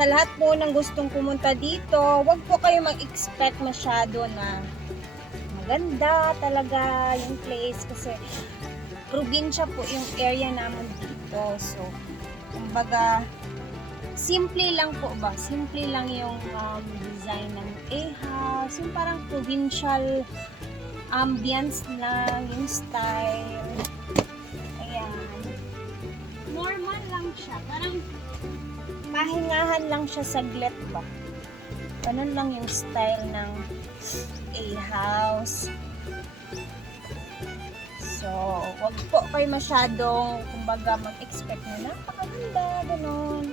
sa lahat po ng gustong pumunta dito, wag po kayo mag-expect masyado na maganda talaga yung place kasi probinsya po yung area naman dito. So, kumbaga, simple lang po ba? Simple lang yung design ng A-house. Yung parang provincial ambience lang, yung style. Ayan. Normal lang siya. Parang pahingahan lang siya saglit ba? Ganun lang yung style ng A-house. So, wag po kayo masyadong, kumbaga, mag-expect na napakaganda, ganun.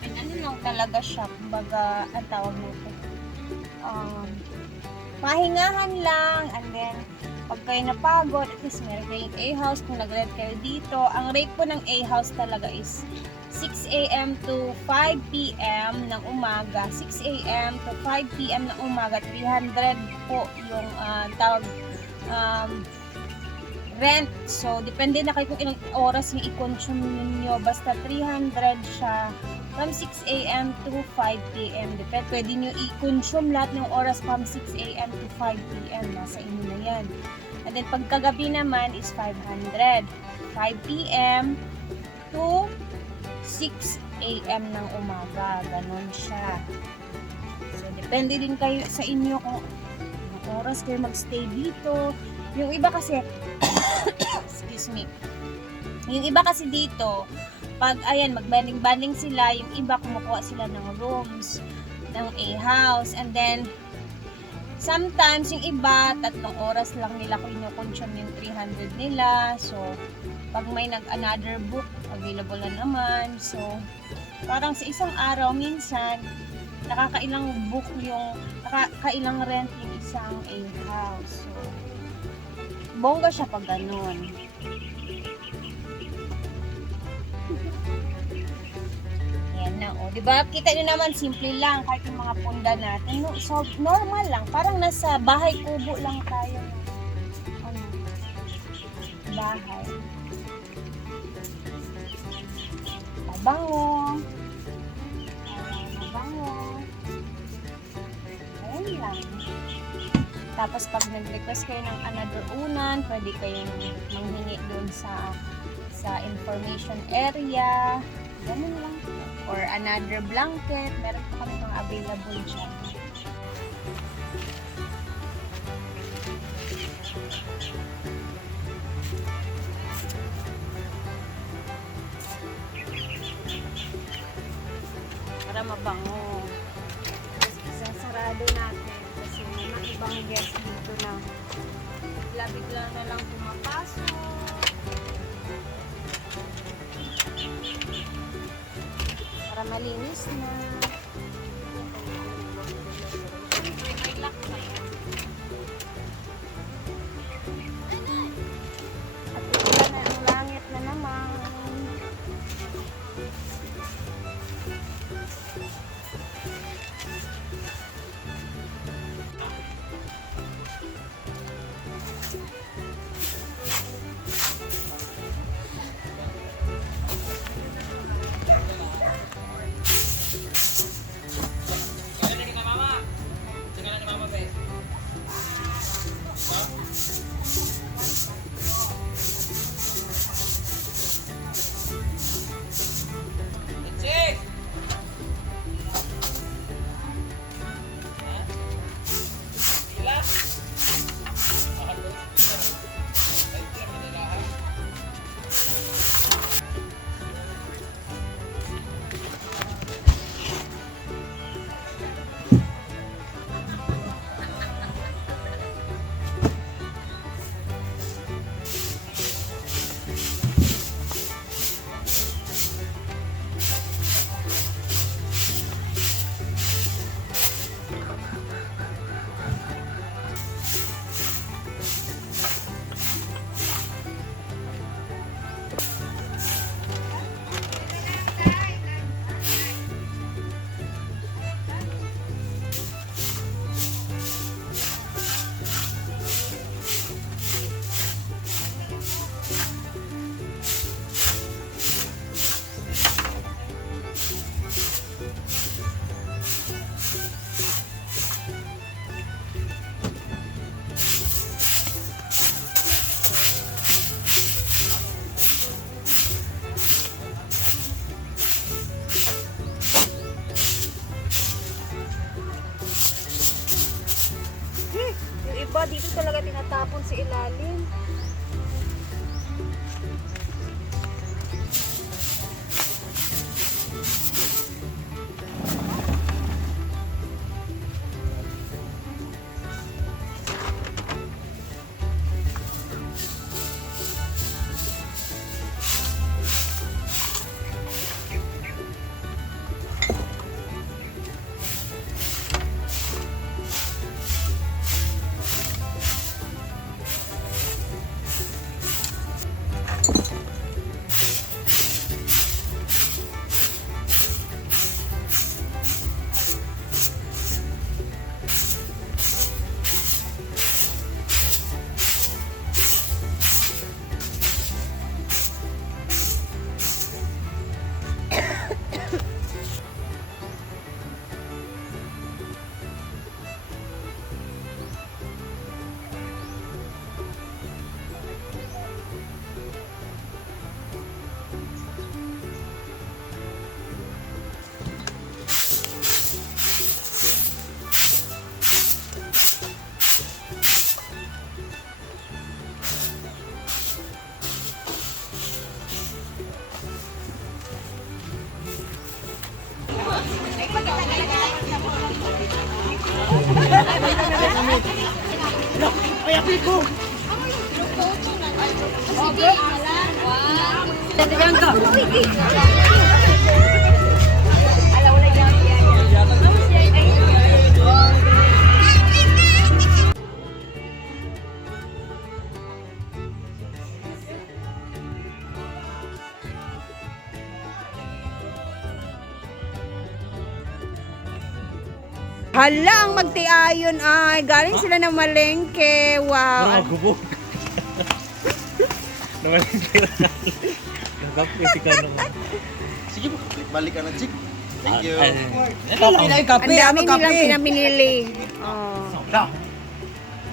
Ano lang talaga siya, kumbaga, ang tawag nito. Pahingahan lang, and then, pag kayo napagod, at least meron kayong A-house kung nag-rent kayo dito. Ang rate po ng A-house talaga is 6 a.m. to 5 p.m. ng umaga. 6 a.m. to 5 p.m. ng umaga. 300 po yung tawag rent. So, depende na kayo kung ilang oras yung i-consume ninyo. Basta 300 siya from 6 a.m. to 5 p.m. Depende, pwede nyo i-consume lahat ng oras from 6 a.m. to 5 p.m. Nasa inyo na yan. And then, pagkagabi naman is 500. 5 p.m. to 6 a.m. ng umaga. Ganon siya. So, depende din kayo sa inyo kung anong oras kayo magstay dito. Yung iba kasi, excuse me, yung iba kasi dito, pag, ayan, magbanding-banding sila, yung iba kumukuha sila ng rooms, ng A-house, and then, sometimes, yung iba, 3 oras lang nila kung ino-consume yung 300 nila. So, pag may nag-another book, available na naman. So, parang sa isang araw, minsan, nakakailang book yung, nakakailang rent yung isang A-house. So, bongga siya pag ganun. Ayan na, o. Diba? Kita nyo naman, simple lang. Kahit yung mga punda natin. No, so, normal lang. Parang nasa bahay kubo lang tayo. Ano? Bahay. Mabango. Mabango. Ayan lang. Tapos pag nag-request kayo ng another unan, pwede kayong manghingi doon sa information area. Ganun lang. Or another blanket. Meron pa kami mga available dyan. Para mabango. Tapos isang sarado natin. Kasi may mga ibang guest dito na bigla-bigla na lang pumapasok. Para malinis na. May lock pa yan. At wala na ang langit na naman. talaga tinatapon sa ilalim. Hala, ang magtiayon ay galing sila ng malengke. Wow. Gubog. Naman yung tira. Nagkape ka naman. Sige po, balik ka na, Chick. Thank you. Ang dami nilang pinamili. Oh.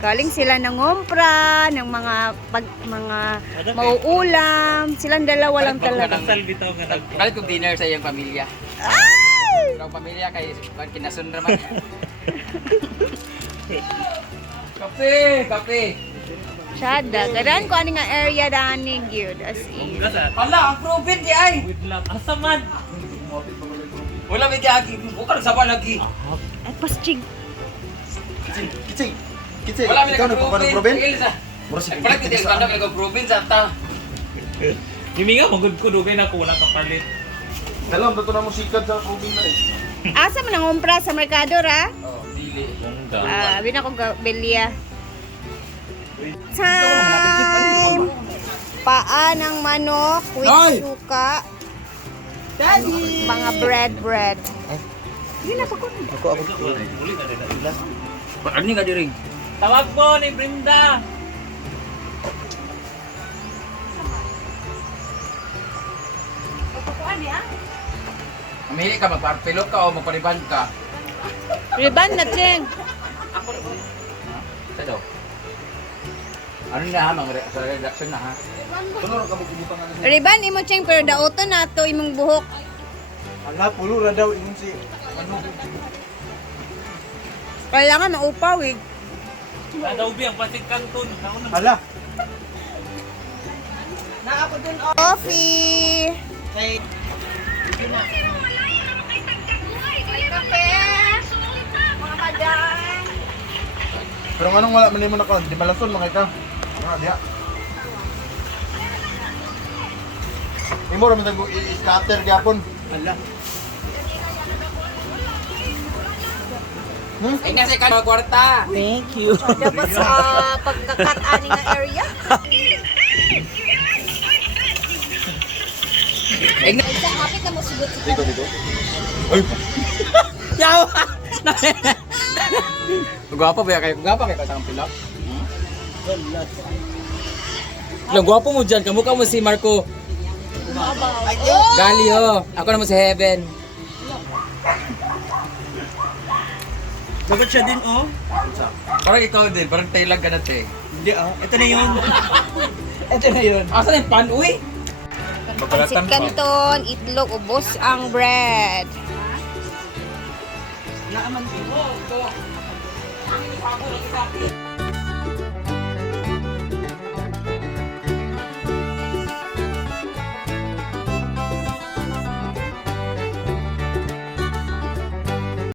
Galing sila ng ngompra, ng mga mauulam. Silang dalawa lang talaga. Salbitaw nga nag... Kalit kong dinner sa iyong pamilya. Ikaw pamilya kay kinasun naman. Kape! Sada, garan ko ani nga area dani gyud as in. Hala, ang proven di ay! With love. Asa man? Wala may kagi. Bukal sa lagi. Ay pastig. Kitsay, Wala may ikaw nagpapanong proben? Mura si Palit kita yung kanda kay proven sa ta. Hindi nga, magod ko dugay na ko wala kapalit. Dalam, dato na mo sikad sa proben na eh. Asa man ang ngompra sa merkado ra? Oh, dili. Ganda. Bina ko belya. Time! Paa ng manok with Ay! suka. Daddy! Mga bread. Yun na ko. Ako. Muli na rin na. Ano nga diring? Tawag mo ni Brenda. Mamili ka, magparpilok ka o magpaliban ka. Riban na cheng. Sa daw. Ano na ha, sa redaction na ha? Tunor ka magkubutan nga na. Riban imo cheng pero daoton na to imong buhok. Ala, pulo na daw ingon si... Kailangan maupaw eh. Adobe ang Pasig Canton. Nauna. Ala! Coffee. Mga madam. Pero anong wala man mo na ka? Di malason mga ka? Mga diya. Imo raman tayo i-scatter gyapon. Ala. Ay nasa ka kwarta. Thank you. Dapat sa pagkakat-ani nga area. Sa kapit na mo sugot sa Dito. Ay! Yaw! Gwapo ba kayo? Gwapo kayo sa pilak? Lang gwapo mo dyan. Kamukha mo si Marco Galio. Ako naman si Heaven. Dapat siya din, oh. Parang ikaw din. Parang tailag ka na te. Hindi, ah. Ito na yun. Ito na yun. Asan yung pan? Uy! Pansit Canton, itlog, ubos ang bread. Naaman ko.